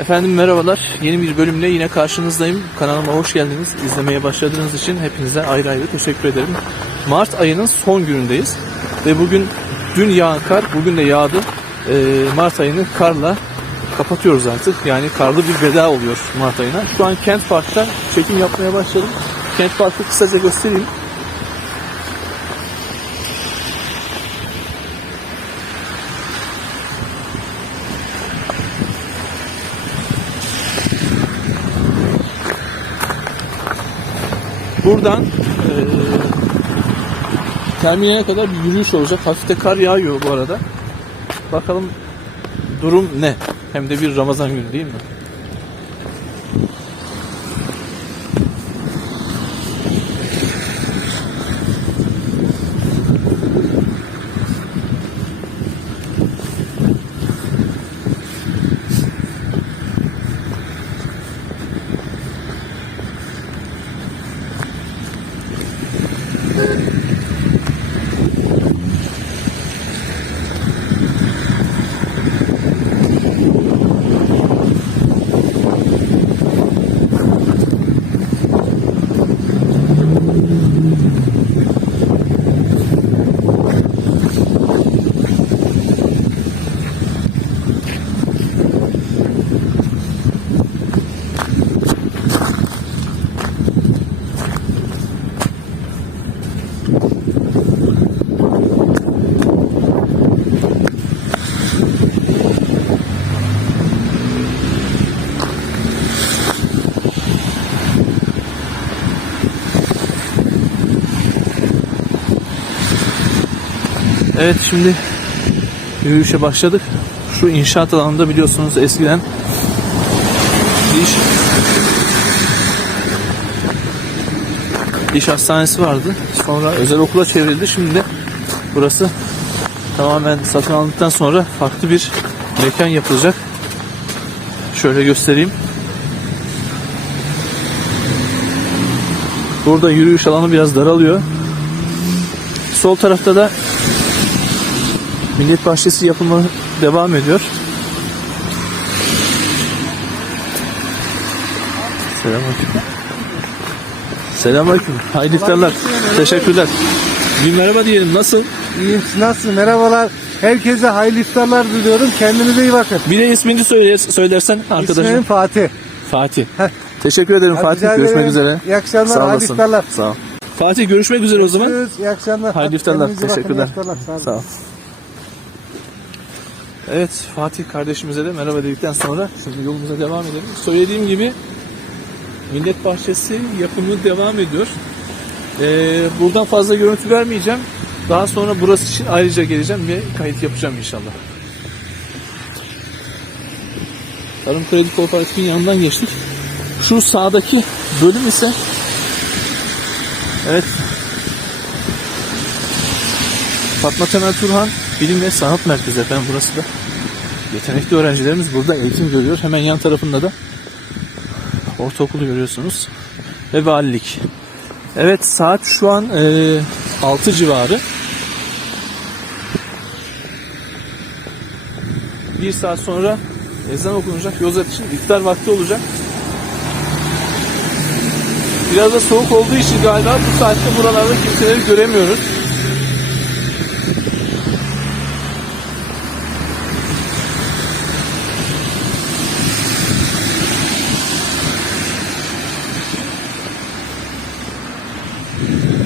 Efendim merhabalar. Yeni bir bölümle yine karşınızdayım. Kanalıma hoş geldiniz. İzlemeye başladığınız için hepinize ayrı ayrı teşekkür ederim. Mart ayının son günündeyiz. Ve bugün dün yağan kar, bugün de yağdı. Ee, Mart ayını karla kapatıyoruz artık. Yani karlı bir veda oluyor Mart ayına. Şu an Kent Park'ta çekim yapmaya başladım. Kent Park'ı kısaca göstereyim. Buradan eee terminale kadar bir yürüyüş olacak. Hafif de kar yağıyor bu arada. Bakalım durum ne? Hem de bir Ramazan günü değil mi? Evet şimdi yürüyüşe başladık. Şu inşaat alanında biliyorsunuz eskiden diş diş hastanesi vardı. Sonra özel okula çevrildi. Şimdi de burası tamamen satın aldıktan sonra farklı bir mekan yapılacak. Şöyle göstereyim. Burada yürüyüş alanı biraz daralıyor. Sol tarafta da Millet Bahçesi yapımı devam ediyor. Selamünaleyküm. Selamünaleyküm. Hayırlı iftarlar. Teşekkürler. Bir merhaba diyelim. Nasıl? İyiyim nasılsın? Merhabalar. Herkese hayırlı iftarlar diliyorum. Kendinize iyi bakın. Bir de ismini söyle, söylersen arkadaşım. İsmim Fatih. Fatih. Heh. Teşekkür ederim Hadi Fatih. Görüşmek ederim. üzere. İyi akşamlar, Sağ olasın. Sağ ol. Fatih görüşmek üzere o zaman. Görüşürüz. İyi akşamlar. Hayırlı iftarlar. bakın, Teşekkürler. iftarlar. Sağ olun. Sağ ol. Evet Fatih kardeşimize de merhaba dedikten sonra şimdi yolumuza devam edelim. Söylediğim gibi Millet Bahçesi yapımı devam ediyor. Ee, buradan fazla görüntü vermeyeceğim. Daha sonra burası için ayrıca geleceğim ve kayıt yapacağım inşallah. Tarım Kredi Kooperatif'in yanından geçtik. Şu sağdaki bölüm ise evet Fatma Temel Turhan Bilim ve Sanat Merkezi efendim burası da. Yetenekli öğrencilerimiz burada eğitim görüyor. Hemen yan tarafında da ortaokulu görüyorsunuz. Ve valilik. Evet saat şu an e, 6 civarı. Bir saat sonra ezan okunacak. Yozgat için iftar vakti olacak. Biraz da soğuk olduğu için galiba bu saatte buralarda kimseleri göremiyoruz.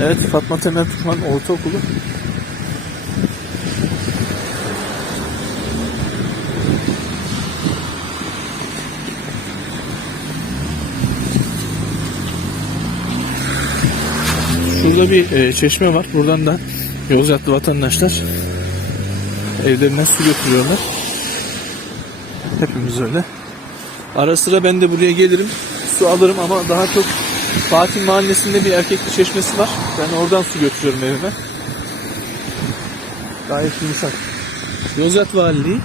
Evet Fatma Temel Turhan Ortaokulu. Şurada bir e, çeşme var. Buradan da Yozgatlı vatandaşlar evlerine su götürüyorlar. Hepimiz öyle. Ara sıra ben de buraya gelirim. Su alırım ama daha çok Fatih Mahallesi'nde bir erkekli çeşmesi var. Ben oradan su götürüyorum evime. Gayet yumuşak. Yozgat Valiliği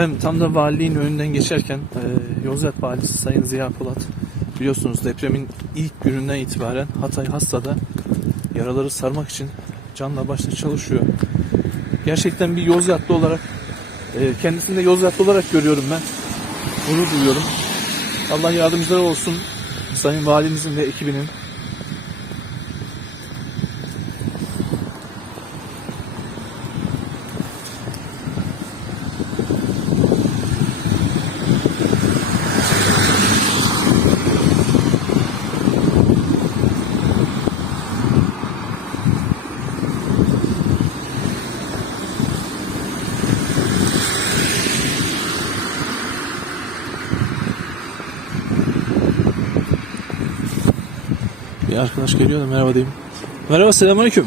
Efendim tam da valiliğin önünden geçerken e, Yozgat Valisi Sayın Ziya Polat biliyorsunuz depremin ilk gününden itibaren Hatay Hassa'da yaraları sarmak için canla başla çalışıyor. Gerçekten bir Yozgatlı olarak e, kendisini de Yozgatlı olarak görüyorum ben. Gurur duyuyorum. Allah yardımcıları olsun Sayın Valimizin ve ekibinin. Bir arkadaş geliyor da merhaba diyeyim. Merhaba selamünaleyküm.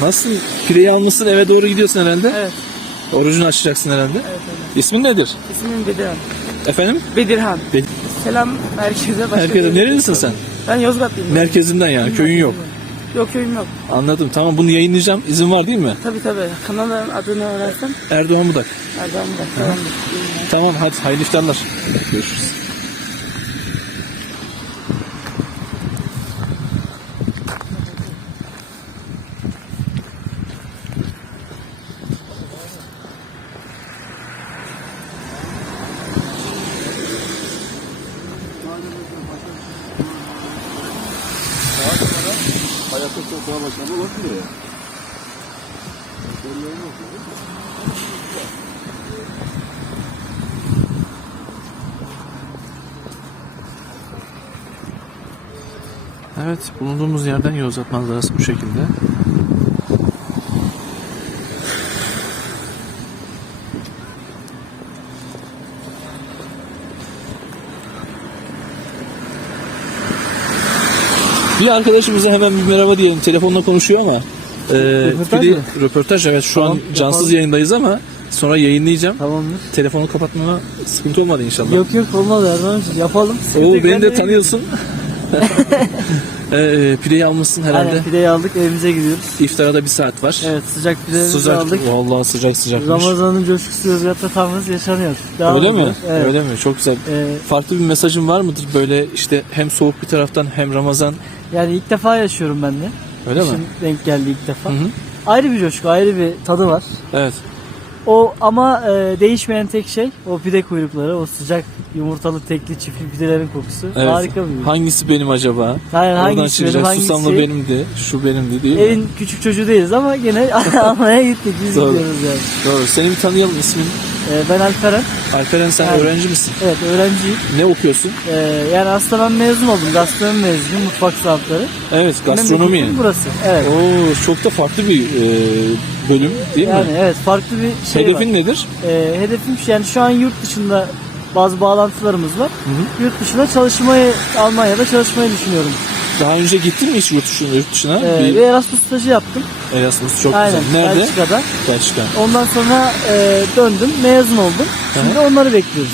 Nasılsın? Pireyi almışsın eve doğru gidiyorsun herhalde. Evet, Orucunu açacaksın herhalde. evet, evet. İsmin nedir? İsmim Bedirhan. Efendim? Bedirhan. Bed- Selam herkese. Başka Herkese. Nerelisin sen? Ben Yozgatlıyım. Merkezinden yani. Köyün yok. Yok köyüm yok. Anladım. Tamam bunu yayınlayacağım. İzin var değil mi? Tabii tabii. Kanalın adını öğrensem Erdoğan Budak. Erdem de. Tamamdır. Tamam hadi hayırlı iftarlar. Görüşürüz. Hayatta çok daha başarılı ya. Evet bulunduğumuz yerden Yozgat manzarası bu şekilde. Bir arkadaşımıza hemen bir merhaba diyelim. Telefonla konuşuyor ama. E, Röportaj mı? Röportaj evet şu Tamam, an cansız yapalım. yayındayız ama sonra yayınlayacağım. Tamamdır. Telefonu kapatmama sıkıntı olmadı inşallah. Yok yok olmaz Erdoğan'cığım yapalım. Oo beni de tanıyorsun. ee, pideyi almışsın herhalde. Aynen pideyi aldık evimize gidiyoruz. İftara da bir saat var. Evet sıcak Sıcak. aldık. Vallahi sıcak sıcakmış. Ramazan'ın coşkusu Yozgat'ta tam hız yaşanıyor. Devam Öyle mi? ediyoruz. Evet. Öyle mi? Çok güzel. Ee, Farklı bir mesajın var mıdır böyle işte hem soğuk bir taraftan hem Ramazan yani ilk defa yaşıyorum ben de. öyle mi? Kışın denk geldi ilk defa. Hı hı. Ayrı bir coşku, ayrı bir tadı var. Evet. O ama e, değişmeyen tek şey o pide kuyrukları, o sıcak yumurtalı tekli çiftli pidelerin kokusu. Evet. Harika bir ürün. Hangisi benim acaba? Aynen Oradan hangisi benim çıkacağız. hangisi? Susamlı benimdi, şu benimdi değil mi? Evin küçük çocuğu değiliz ama gene almaya gittik biz Doğru. gidiyoruz yani. Doğru. Seni bir tanıyalım ismin. E, ben Alperen. Alperen sen Evet. öğrenci misin? Evet öğrenciyim. Ne okuyorsun? E, yani aslında ben mezun oldum. Gastronomi mezunuyum. Mutfak sanatları. Evet, gastronomi. Memleketim burası. Evet. Oo, çok da farklı bir e, bölüm değil Yani mi? evet farklı bir şey Hedefin var. nedir? Ee, hedefim şu- yani şu an yurt dışında bazı bağlantılarımız var. Yurt dışında çalışmayı Almanya'da çalışmayı düşünüyorum. Daha önce gittin mi hiç yurt dışına? Yurt dışına? Ee, bir bir Erasmus stajı yaptım. Erasmus çok Aynen. güzel. Nerede? Belçika'da. Belçika. Ondan sonra e, döndüm, mezun oldum. Şimdi onları bekliyoruz.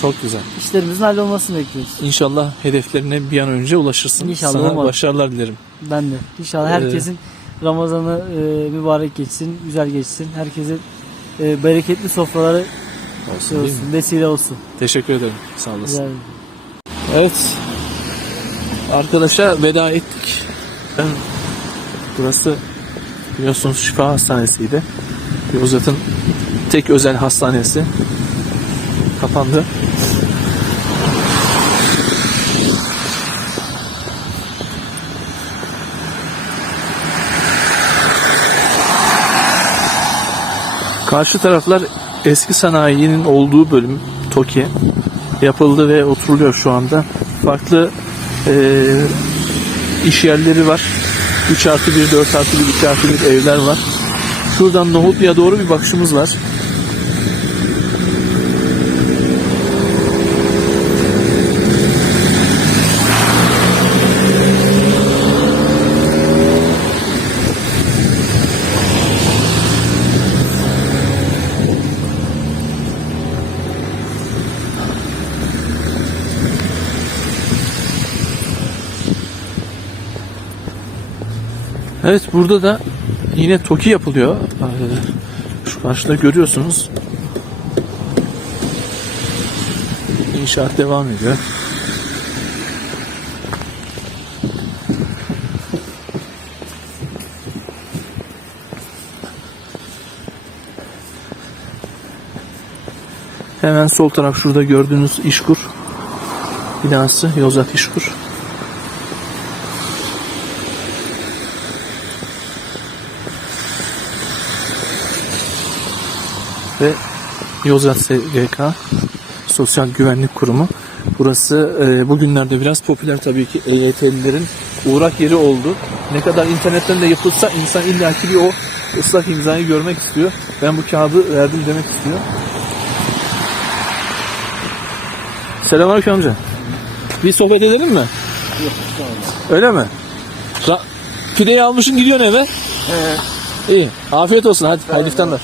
Çok güzel. İşlerimizin hallolmasını bekliyoruz. İnşallah hedeflerine bir an önce ulaşırsın. İnşallah, Sana umarım. başarılar dilerim. Ben de. İnşallah Ee, herkesin Ramazan'ı e, mübarek geçsin, güzel geçsin. Herkesin e, bereketli sofraları Olsun, olsun, vesile olsun. Teşekkür ederim. Sağ olasın. Güzel. Evet. Arkadaşa veda ettik. Burası biliyorsunuz Şifa Hastanesi'ydi. Yozgat'ın tek özel hastanesi. Kapandı. Karşı taraflar eski sanayinin olduğu bölüm TOKİ yapıldı ve oturuluyor şu anda. Farklı eee, iş yerleri var. 3 artı 1, 4 artı 1, 2 artı 1 evler var. Şuradan Nohutlu'ya doğru bir bakışımız var. Evet burada da yine TOKİ yapılıyor. Ee, Şu karşıda görüyorsunuz. İnşaat devam ediyor. Hemen sol taraf şurada gördüğünüz İşkur binası Yozgat İşkur. Yozgat SGK Sosyal Güvenlik Kurumu. Burası e, bugünlerde biraz popüler tabii ki EYT'lilerin uğrak yeri oldu. Ne kadar internetten de yapılsa insan illaki bir o ıslak imzayı görmek istiyor. Ben bu kağıdı verdim demek istiyor. Selamünaleyküm amca. Bir sohbet edelim mi? Öyle mi? Ra- pideyi almışsın gidiyorsun eve. İyi. Afiyet olsun hadi. Hayırlı iftarlar.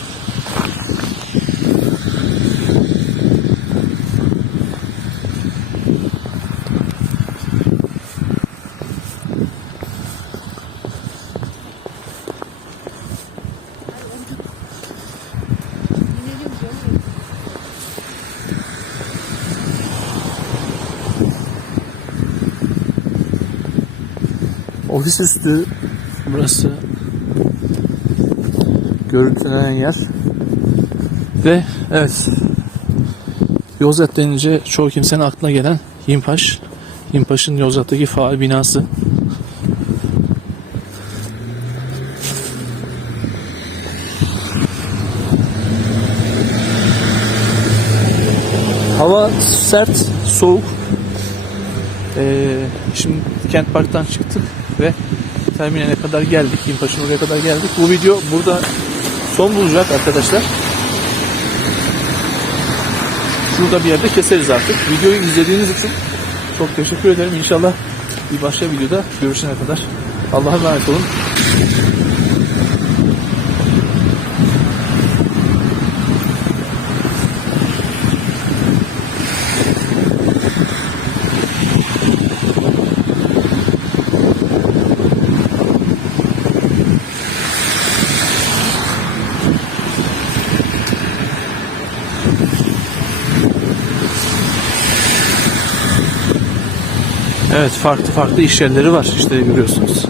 Ofis üstü. Burası. Görüntülenen yer. Ve evet. Yozgat denince çoğu kimsenin aklına gelen Yimpaş. Yimpaş'ın Yozgat'taki faal binası. Hava sert, soğuk. Ee, şimdi Kent Park'tan çıktık ve terminale kadar geldik. Yimpaş'ın oraya kadar geldik. Bu video burada son bulacak arkadaşlar. Şurada bir yerde keseriz artık. Videoyu izlediğiniz için çok teşekkür ederim. İnşallah bir başka videoda görüşene kadar. Allah'a emanet olun. Evet farklı farklı iş yerleri var işte görüyorsunuz.